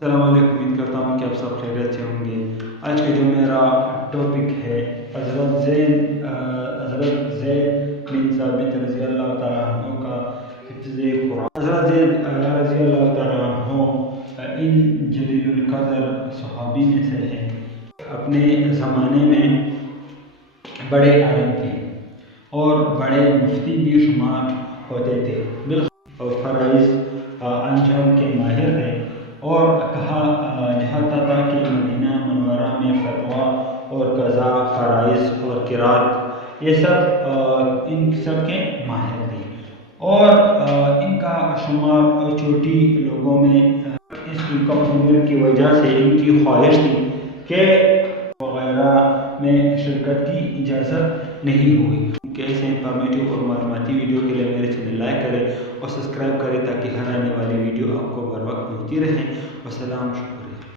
السلام علیکم، امید کرتا ہوں کہ آپ سب خیریت سے ہوں گے۔ آج کا جو میرا ٹاپک ہے حضرت زید بن ثابت رضی اللہ تعالیٰ عنہ کا حفظ قرآن۔ حضرت زید رضی اللہ تعالیٰ عنہ ان جلیل القدر صحابی میں سے ہیں۔ اپنے زمانے میں بڑے عالم تھے اور بڑے مفتی بھی شمار ہوتے تھے، بالخصوص فرائض انجام کے ماہر تھے، اور کہا جاتا تھا کہ مدینہ منورہ میں فتویٰ اور قضاء، فرائض اور قرات یہ سب ان سب کے ماہر تھے، اور ان کا شمار چھوٹی لوگوں میں اس کی کم عمر کی وجہ سے ان کی خواہش تھی کہ وغیرہ میں شرکت کی اجازت نہیں ہوئی۔ کیسے انفارمیٹیو اور معلوماتی ویڈیو کے لیے میرے چینل لائک کریں اور سبسکرائب کریں تاکہ ہر آنے والی ویڈیو آپ کو بر وقت ملتی رہے۔ والسلام، شکریہ۔